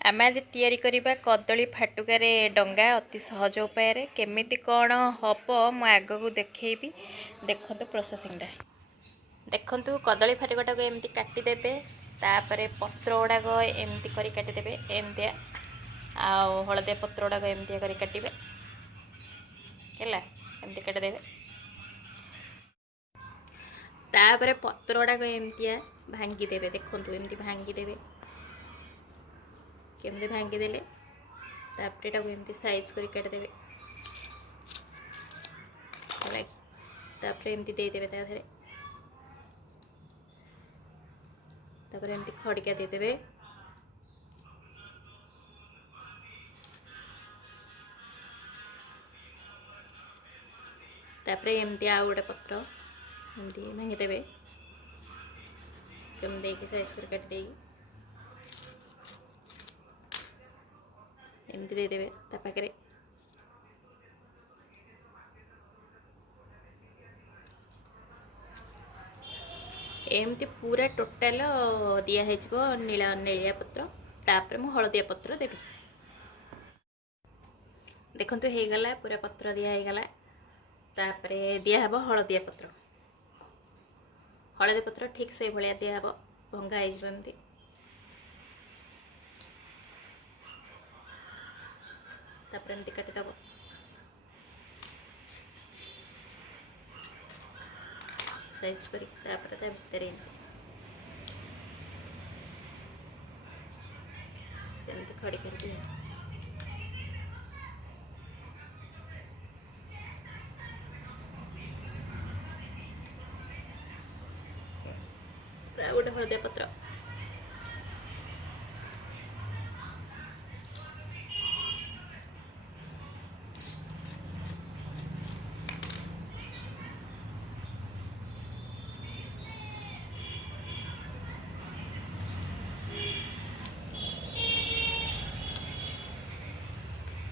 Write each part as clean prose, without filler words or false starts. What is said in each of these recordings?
आम आज तैयारी करिबा कदली फाटुकार डंगा अति सहज उपाय केमिति कौन हम मु आग को देखी देखु प्रोसेसिंग देखु कदली फाटुकाटा को एमती काटिदेबे तापर पत्र गुड़ाक एमती करी काटिदेबे एमतिया आउ हलदिया पत्र गुड़ाक एमतिया करी काटिबे हैला एमती काटिदेबे तापर पत्र गुड़ाक एमतिया भांगीदेबे देखु एमती भांगीदेबे केमती भांगीदेले तापर एटा को एमती साइज करी काटिदेबे तापर एमती देदेबे ता धरे तापर एमती खड़िका देदेबे तापर एमती आउ गोटे पत्र एमती भांगीदेबे केम देकी साइज करी काट देई एमती देदेबे ता पाखरे एमती पूरा टोटाल दिया है नीला नीलिया पत्र तापर मु हलदिया पत्र देबी देखंतु हे गला पूरा पत्र दिया हे गला तापर दिया हबो हलदिया पत्र ठीक से भलिया दिया हबो भंगा हे जबो एमती तापर एमती काटी दबो साइज करी तापर ता भीतर सेमती खड़ी कर दिए गोटे हलदिया पत्र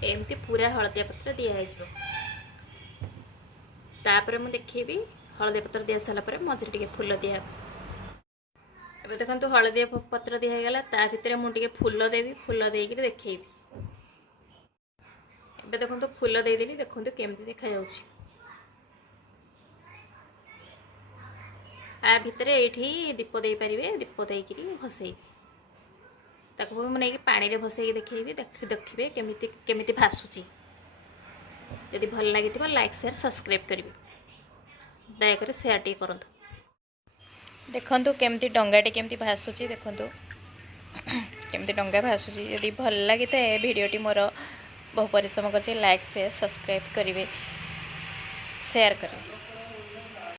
एमती पूरा हलदिया पत्र दिया है तापर मु देखेबी हलदिया पत्र दिया सारा पर मझे टिके फूल दिया अब देखो हलदिया पत्र दिया गला ता भितर मु टिके फूल देवी फूल देकी देखेबी अब देखो फूल देदेली देखो केमती देखा जाउछि आ भितर एठी दीप दे पारिबे दीप देकी भसेबी ताको मुझे पानी रे भसई देखी देखिए केमिति केमिति भासुची यदि भल लगी लाइक शेयर सब्सक्राइब करेंगे दयाकर शेयर टी करूँ देखु केमती डंगाटी केमती भासुची देखु केमती डंगा भासुची यदि भल लगी भिडटी मोर बहु परिश्रम कर लाइक शेयर सब्सक्राइब करेंगे शेयर करेंगे।